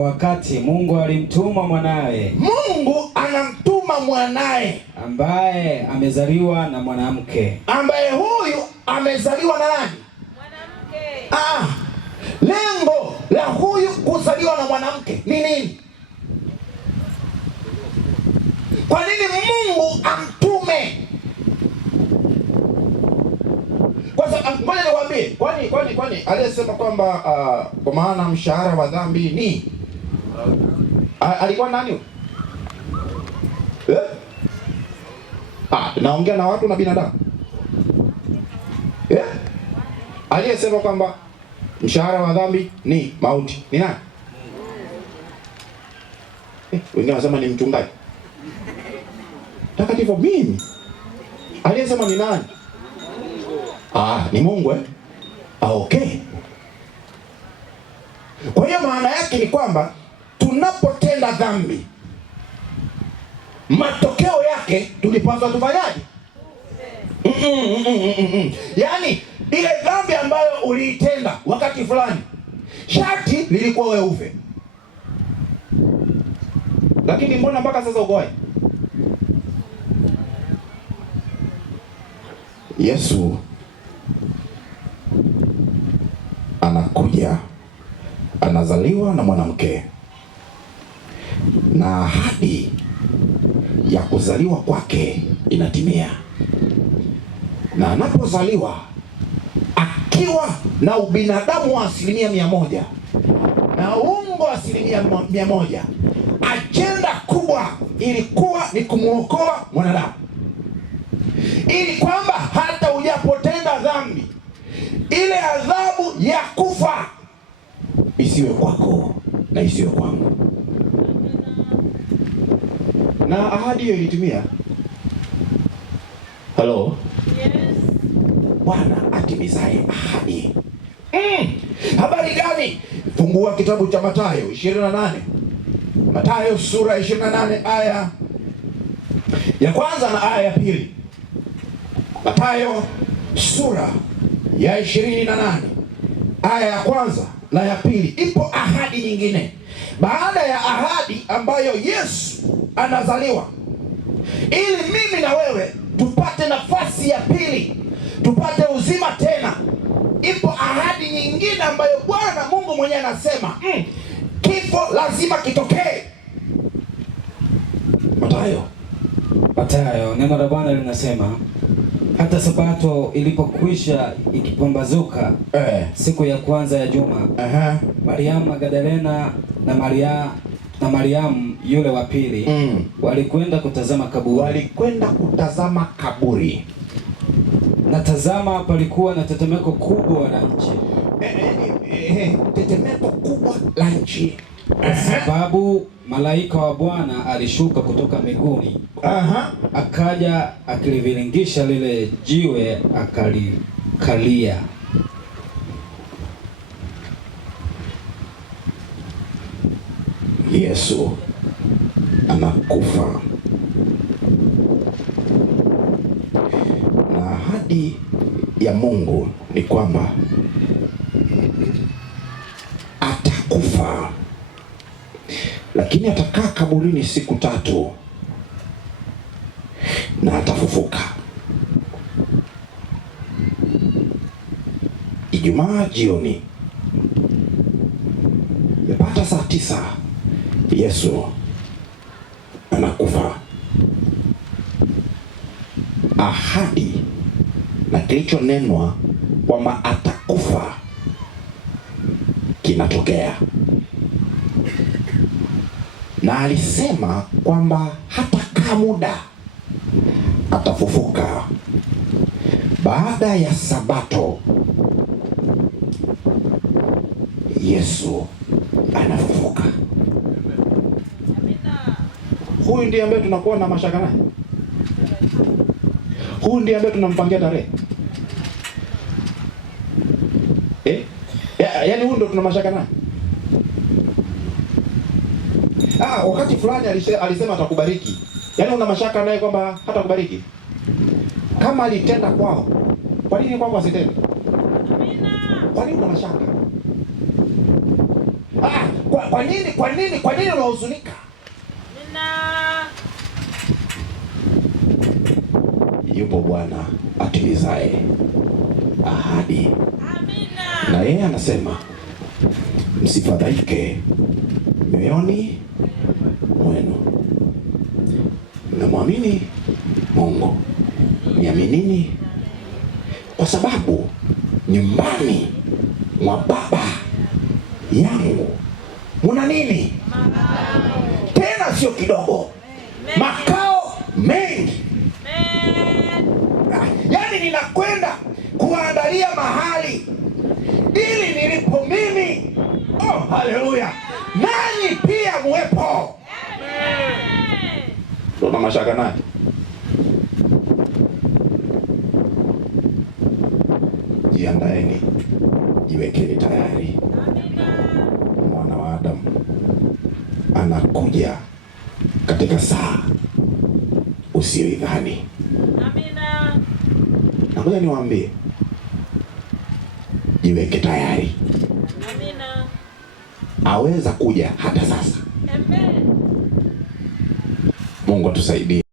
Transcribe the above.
Wakati Mungu alimtuma mwanawe. Mungu anamtuma mwanae ambaye amezaliwa na mwanamke. Ambaye huyu amezaliwa na nani? Mwanamke. Lengo la huyu kuzaliwa na mwanamke ni nini? Kwa nini Mungu amtume? Kwa sababu ngoja niwaambie, kwani aliyesema kwamba kwa maana mshahara wa dhambi ni alikuwa nani? Naongea na watu na binadamu. Aliyesema kwamba mshahara wa dhambi ni mauti ni nani? Wengine wanasema ni mchungaji. Takatifu mimi. Aliyesema ni nani? Ni Mungu okay. Kwa hiyo maana yake ni kwamba tunapotenda dhambi, matokeo yake tulipaswa tufanyaje? Yaani ile dhambi ambayo uliitenda wakati fulani, sharti lilikuwa wewe ufe. Lakini mbona mpaka sasa uko hai? Yesu anakuja, anazaliwa na mwanamke, na ahadi ya kuzaliwa kwake inatimia. Na anapozaliwa akiwa na ubinadamu wa 100% na uungu wa 100%, ajenda kubwa ilikuwa ni kumuokoa mwanadamu, ili kwamba hata ujapotenda dhambi, ile adhabu ya kufa isiwe kwako na isiwe kwangu. Na ahadi hiyo ilitimia. Hello? Yes. Bwana atimizaye ahadi. Habari gani? Fungua kitabu cha Mathayo 28. Mathayo sura 28 aya ya kwanza na aya ya pili. Mathayo sura ya 28 aya ya kwanza na ya pili. Ipo ahadi nyingine baada ya ahadi ambayo Yesu anazaliwa, ili mimi na wewe tupate nafasi ya pili, tupate uzima tena. Ipo ahadi nyingine ambayo Bwana Mungu mwenyewe anasema kifo lazima kitokee. Mathayo, neno la Bwana linasema, hata Sabato ilipokwisha ikipambazuka siku ya kwanza ya juma, Mariamu Magdalena na Mariamu yule wa pili walikwenda kutazama kaburi. Na tazama, palikuwa na tetemeko kubwa la nchi. Tetemeko kubwa la nchi. Kwa sababu malaika wa Bwana alishuka kutoka mbinguni. Akaja akiliviringisha lile jiwe akalikalia. Yesu anakufa, na ahadi ya Mungu ni kwamba atakufa, lakini atakaa kaburini siku 3 na atafufuka. Ijumaa jioni yapata saa 9 Yesu anakufa. Ahadi na kilichonenwa kwamba atakufa kinatokea, na alisema kwamba hatakaa muda, atafufuka baada ya Sabato. Yesu anafufuka. Huyu ndiye ambaye tunakuwa na mashaka naye. Huyu ndiye ambaye tunampangia tarehe. Yaani huyu ndio tuna mashaka naye. Wakati fulani alisema atakubariki. Yaani una mashaka naye kwamba hatakubariki. Kama alitenda kwao, kwa nini kwako asitende? Amina. Kwa nini una mashaka? Kwa nini unahuzunika? Yupo Bwana atimizaye ahadi. Amina. Na yeye anasema msifadhaike mioyoni mwenu, mnamwamini Mungu, niaminini, kwa sababu nyumbani mwa Baba yangu muna nini? Tena sio kidogo, makao mengi. Yaani ninakwenda kuandalia mahali ili nilipo mimi, oh haleluya, nanyi pia muwepo. Ndio mashaka naye. Jiandaeni, jiwekeni tayari. Mwana wa Adamu anakuja katika saa usiyoidhani. Amina. Na ngoja niwaambie, jiweke tayari. Amina. Aweza kuja hata sasa. Amen. Mungu atusaidie.